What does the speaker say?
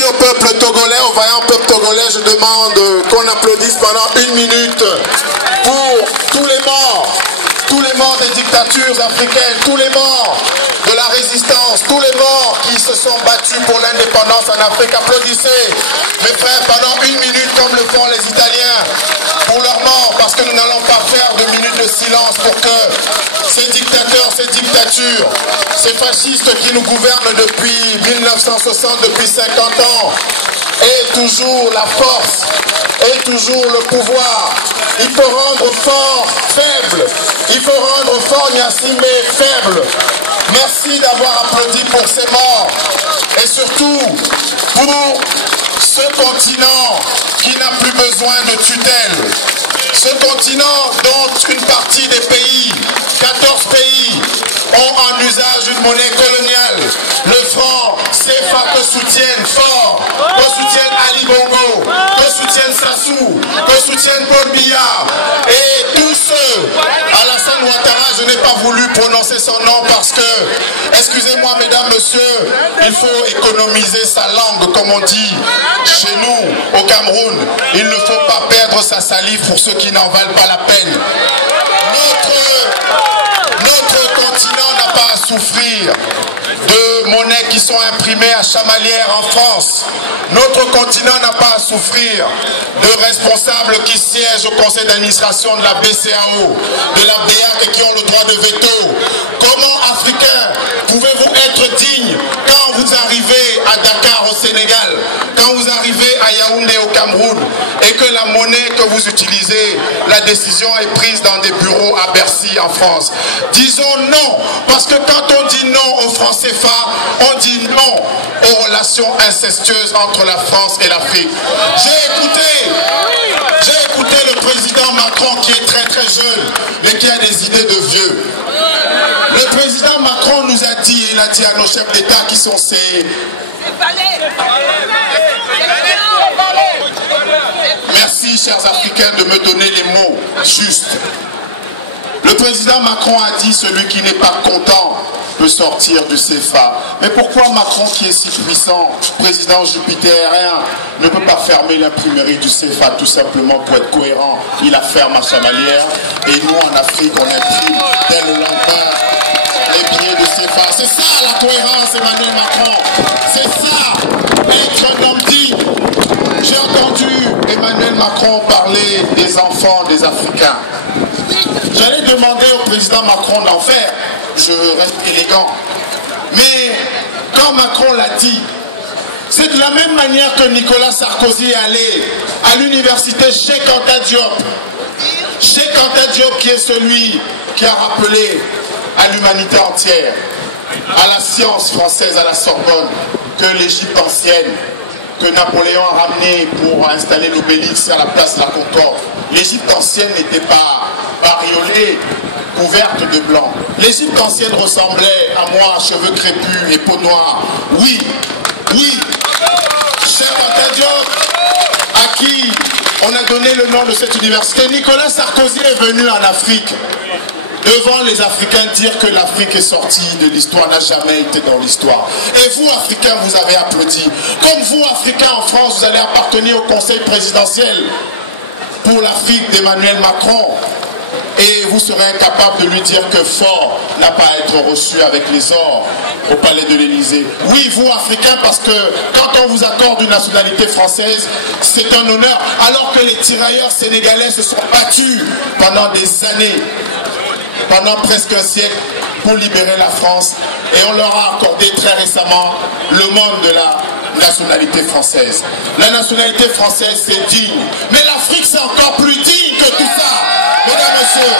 Merci au peuple togolais, au vaillant peuple togolais. Je demande qu'on applaudisse pendant 1 minute pour tous les morts des dictatures africaines, tous les morts de la résistance, tous les morts qui se sont battus pour l'indépendance en Afrique. Applaudissez, mes frères, pendant 1 minute comme le font les Italiens pour leurs morts, parce que nous n'allons pas faire de minutes de silence pour que ces dictateurs, ces dictatures, ces fascistes qui nous gouvernent depuis 1960, depuis 50 ans, aient toujours la force, aient toujours le pouvoir. Il faut rendre fort faible. Il faut rendre fort Niassime faible. Merci d'avoir applaudi pour ces morts. Et surtout, pour ce continent qui n'a plus besoin de tutelle. Ce continent dont une partie des pays, 14 pays, ont en usage une monnaie coloniale. Le franc CFA que soutiennent fort, que soutiennent Ali Bongo, que soutiennent Sassou, que soutiennent Paul Biya. Et tous ceux, Alassane Ouattara, je n'ai pas voulu prononcer son nom parce que, excusez-moi mesdames, messieurs, il faut économiser sa langue, comme on dit chez nous au Cameroun. Il ne faut pas perdre sa salive pour ceux qui n'en valent pas la peine. Notre continent n'a pas à souffrir de monnaies qui sont imprimées à Chamalières en France. Notre continent n'a pas à souffrir de responsables qui siègent au conseil d'administration de la BCAO, de la BEAC et qui ont le droit de veto. Comment, Africains, pouvez-vous être dignes quand vous arrivez à Dakar au Sénégal, quand vous arrivez à Yaoundé au Cameroun et que la monnaie que vous utilisez, la décision est prise dans des bureaux à Bercy en France? Disons non, parce que quand on dit non au franc CFA, on dit non aux relations incestueuses entre la France et l'Afrique. J'ai écouté le président Macron qui est très très jeune, mais qui a des idées de vieux. Le président Macron nous a dit, il a dit à nos chefs d'État qui sont ses... Merci, chers Africains, de me donner les mots justes. Le président Macron a dit, celui qui n'est pas content peut sortir du CFA. Mais pourquoi Macron, qui est si puissant, président jupitérien, ne peut pas fermer l'imprimerie du CFA tout simplement pour être cohérent? Il la ferme à Chamalières et nous en Afrique on imprime dès le lendemain les billets de CFA. C'est ça la cohérence, Emmanuel Macron. C'est ça, être un homme digne. J'ai entendu Emmanuel Macron parler des enfants des Africains. J'allais demander au président Macron d'en faire. Je reste élégant. Mais quand Macron l'a dit, c'est de la même manière que Nicolas Sarkozy est allé à l'université Cheikh Anta Diop. Cheikh Anta Diop qui est celui qui a rappelé à l'humanité entière, à la science française, à la Sorbonne, que l'Égypte ancienne, que Napoléon a ramené pour installer l'obélisque à la place de la Concorde, l'Égypte ancienne n'était pas bariolée, couverte de blanc. L'Égypte ancienne ressemblait à moi, cheveux crépus et peau noire. Oui, oui, Cheikh Anta Diop, à qui on a donné le nom de cette université. Nicolas Sarkozy est venu en Afrique devant les Africains dire que l'Afrique est sortie de l'histoire, n'a jamais été dans l'histoire. Et vous, Africains, vous avez applaudi. Comme vous, Africains, en France, vous allez appartenir au conseil présidentiel pour l'Afrique d'Emmanuel Macron. Et vous serez incapable de lui dire que Fort n'a pas à être reçu avec les ors au palais de l'Élysée. Oui, vous, Africains, parce que quand on vous accorde une nationalité française, c'est un honneur. Alors que les tirailleurs sénégalais se sont battus pendant des années, pendant presque un siècle, pour libérer la France. Et on leur a accordé très récemment le monde de la nationalité française. La nationalité française, c'est digne. Mais l'Afrique, c'est encore plus digne que tout ça. Mesdames, Messieurs.